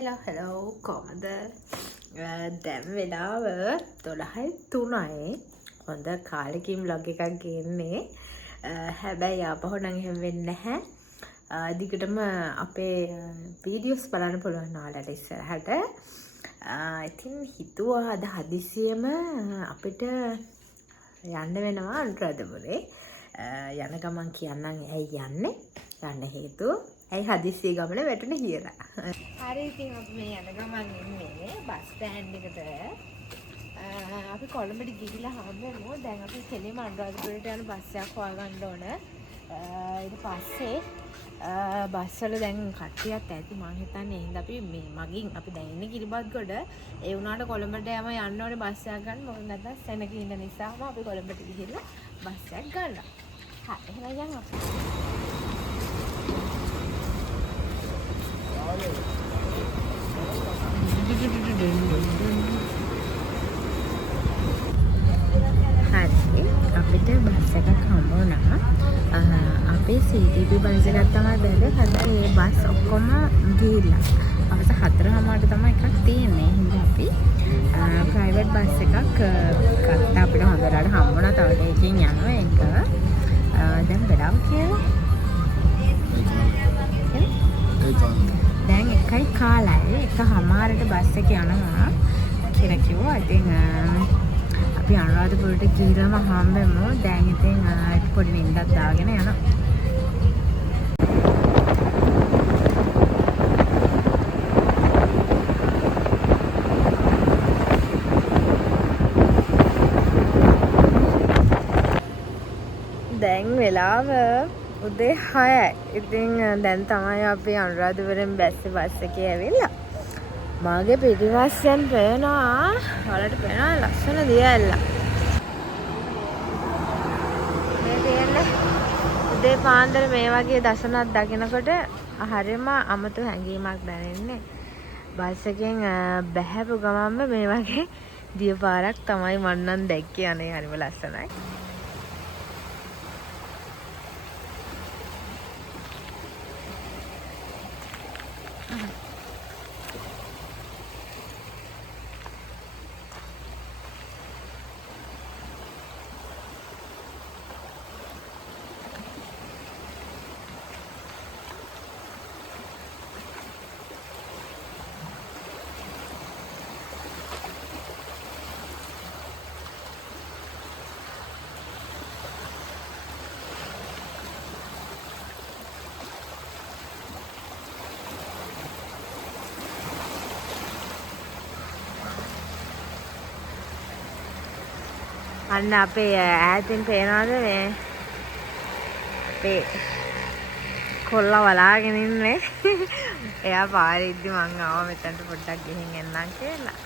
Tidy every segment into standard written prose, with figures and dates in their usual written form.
hello කොහමද? දැන් වෙලාව 12:03යි. හොඳ කාලෙකින් vlog එකක් ගේන්නේ. හැබැයි ආපහු නම් එහෙම වෙන්නේ නැහැ. දිගටම අපේ වීඩියෝස් බලන්න පුළුවන් ඔයාලට ඉස්සරහට. ඉතින් හිතුවා අද හදිසියෙම අපිට යන්න වෙනවා අනුරාධපුරේ. යන ගමන් කියන්නම් ඇයි යන්නේ? යන්න හේතුව ඇයි හදිස්සිය ගමන වැටුනේ කියලා. හරි ඉතින් අපි මේ යන ගමන් ඉන්නේ බස් ස්ටෑන්ඩ් එකට. අපි කොළඹට ගිහිල්ලා හම්බෙමු. දැන් අපි කෙලින්ම අනුරාධපුරයට යන බස් එකක් හොයාගන්න ඕන. ඊට පස්සේ බස් වල දැන් කට්ටියක් ඇති මං හිතන්නේ එහෙනම් අපි මේ මගින් අපි දැන් ඉන්නේ කිරිබත්ගොඩ. ඒ වුණාට කොළඹට යම යන්න ඕනේ බස් එකක් ගන්න. මොකද නැත්නම් සෙනග ඉන්න නිසාම අපි කොළඹට ගිහිල්ලා බස් එකක් ගන්නවා. හරි එහෙනම් යන්න අපි. හරි අපිට බස් එකක් හම්බ වුණා. අපේ CTP බස් එකක් තමයි බැලුවේ. හැබැයි මේ බස් ඔක්කොම ගිහිල්ලා. අවස 4:00ට තමයි එකක් තියෙන්නේ. හින්දා අපි ප්‍රයිවට් බස් එකක් ගත්තා. අපිට හොඳට හම්බ වුණා. තව දෙකකින් යනවා ඒක. දැන් වෙලාව කියලා දැන් 1යි කාලයි 1:00ට බස් එක යනවා කියලා කිව්වා. ඉතින් අපි අනුරාධපුරට ගිහිල්ලාම හම්බෙමු. දැන් ඉතින් පොඩි නින්දක් දාගෙන යනවා. දැන් වෙලාව උදේ 6යි. ඉතින් දැන් තමයි අපි අනුරාධපුරෙන් බැස්සේ බස් එකේ ඇවිල්ලා. මාගේ පිටිපස්සෙන් පේනවා වලට පේනවා ලස්සන දියඇල්ල. මේ තියෙන්නේ උදේ පාන්දර මේ වගේ දසනක් දකිනකොට හරියම අමතු හැඟීමක් දැනෙන්නේ. බස් එකෙන් බැහැපු ගමන්ම මේ වගේ දිය පාරක් තමයි මම නම් දැක්කේ. අනේ හරිම ලස්සනයි. අන්න අපේ ඈතින් පේනවාද මේ අපේ කොල්ලා බලාගෙන ඉන්නේ. එයා පාරේ ඉද්දි මං ආවා මෙතනට පොඩ්ඩක් ගිහින් එන්නම් කියලා.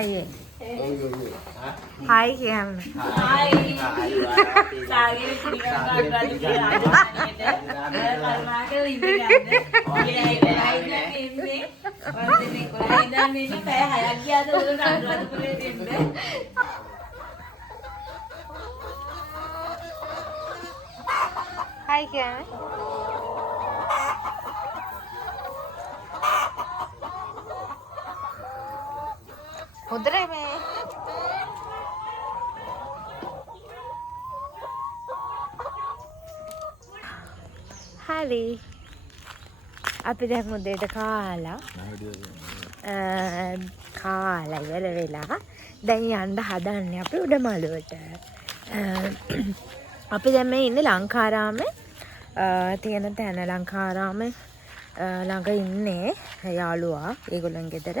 Hai. Hai Kian. Hai. Lagi di sini kan lagi Hai Kian. උදරේ මේ හරි අපි දැන් උදේට කාලා ඉවර වෙලා දැන් යන්න හදන්නේ අපි උඩමළුවට. අපි දැන් මේ ඉන්නේ ලංකාරාමේ තියෙන තැන. ලංකාරාමේ ළඟ ඉන්නේ යාළුවා ඒගොල්ලන් ගෙදර.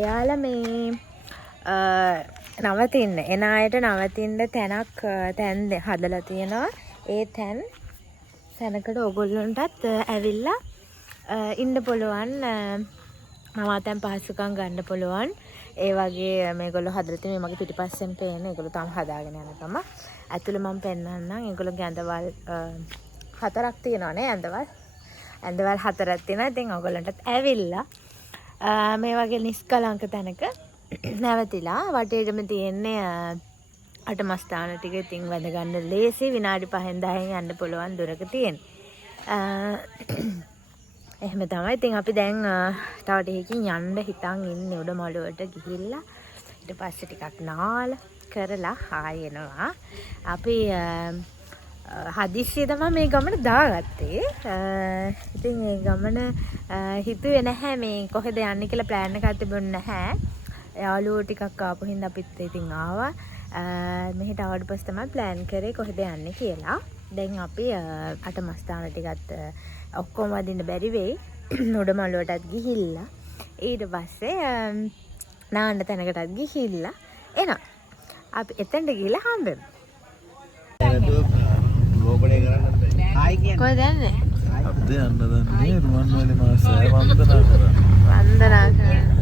එයාලා මේ නවතින්න එන අයට නවතින්න තැන් හදලා තියෙනවා. ඒ තැනකට ඕගොල්ලන්ටත් ඇවිල්ලා ඉන්න පුළුවන්. මවාතැන් පහසුකම් ගන්න පුළුවන්. ඒ වගේ මේගොල්ලෝ හදලා තියෙන මගේ පිටිපස්සෙන් පේන ඒගොල්ලෝ තාම හදාගෙන යන තම. ඇතුළේ මම පෙන්නන්නම්. ඒගොල්ලෝගේ ඇඳවල් 4ක් තියෙනවා නේ ඇඳවල් 4ක් තියෙනවා. ඉතින් ඕගොල්ලන්ටත් ඇවිල්ලා මේ වගේ නිස්කලංක තැනක නැවතිලා වටේටම තියෙන්නේ අටමස්ථාන ටික. ඉතින් වැඳ ගන්න ලේසි. විනාඩි 5-10න් යන්න පුළුවන් දුරක තියෙන. එහෙම තමයි. ඉතින් අපි දැන් තව ටිකකින් යන්න හිතන් ඉන්නේ උඩමළුවට ගිහිල්ලා. ඊට පස්සේ ටිකක් නාලා කරලා ආයෙ එනවා. අපි හදිස්සියේ තමයි මේ ගමන දාගත්තේ. ඉතින් මේ ගමන හිතුවේ නැහැ මේ කොහෙද යන්නේ කියලා ප්ලෑන් එකක් තිබුණේ නැහැ. යාළුවෝ ටිකක් ආපු හින්දා අපිත් ඉතින් ආවා. මෙහෙට ආවට පස්සේ තමයි ප්ලෑන් කරේ කොහෙද යන්නේ කියලා. දැන් අපි අටමස්ථාන ටිකත් ඔක්කොම වදින්න බැරි වෙයි. උඩමළුවටත් ගිහිල්ලා ඊට පස්සේ නාන්න තැනකටත් ගිහිල්ලා එනවා. අපි එතනට ගිහිල්ලා හම්බෙමු. කොහෙද යන්නේ? අපි යන්න දන්නේ රුවන්වැලි මාසය වන්දනා කරන්න. වන්දනා කරන්න.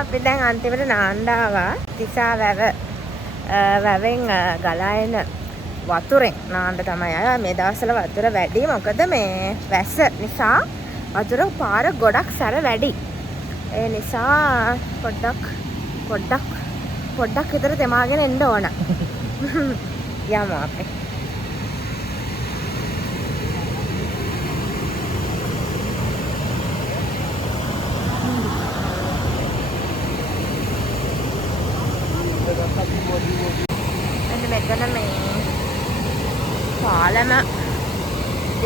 අපි දැන් අන්තිමට නාන්දාවා තිසා වැවෙන් ගලා එන වතුරෙන් නාන්න තමයි ආවා. මේ දවස්වල වතුර වැඩි. මොකද මේ වැස්ස නිසා වතුර පාර ගොඩක් සැර වැඩි. ඒ නිසා පොඩ්ඩක් විතර තෙමාගෙන එන්න ඕන. යමු අපි. මෙතන මේ පාලම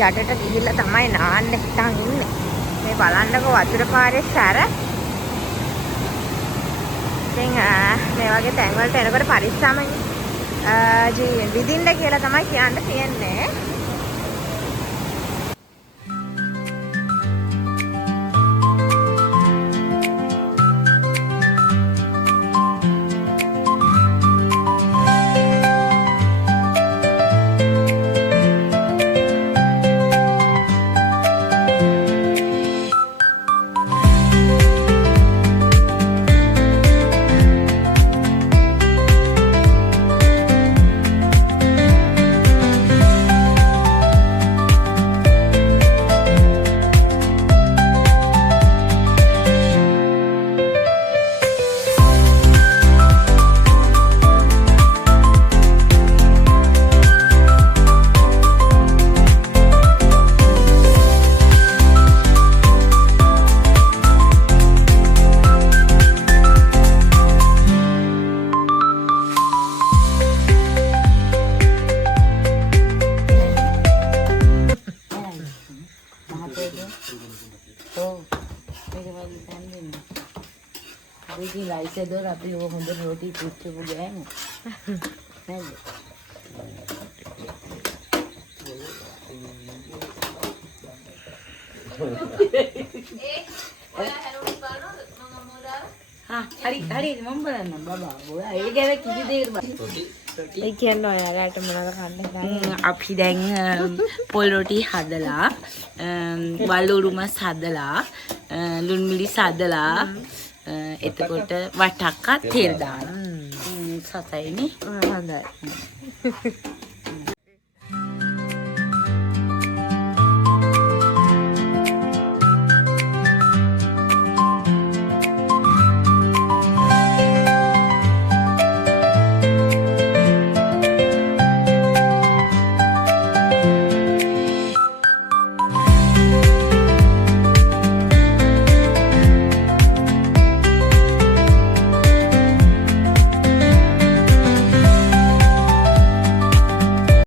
යටට ගිහිල්ලා තමයි නාන්න හිටන් ඉන්නේ. මේ බලන්නකො වතුර පාරේ සැර. ඉතින් මේ වගේ තැන් වලට එනකොට පරිස්සමෙන් විදින්න කියලා තමයි කියන්න තියෙන්නේ. දොර අපි ඔය හොඳ රොටි පුච්චපු ගෑනු නේද? හරි මම බලන්නම් බබා. ඔයා ඒ ගැන කිසි දෙයක් ඒ කියන්නේ ඔයාලට මොනවද කන්න අපි දැන් පොල් රොටි හදලා වලුරු මස් හදලා ලුණු මිරිස් හදලා එතකොට වටක්ක තෙල් දාලා සතයිනේ. හොඳයි.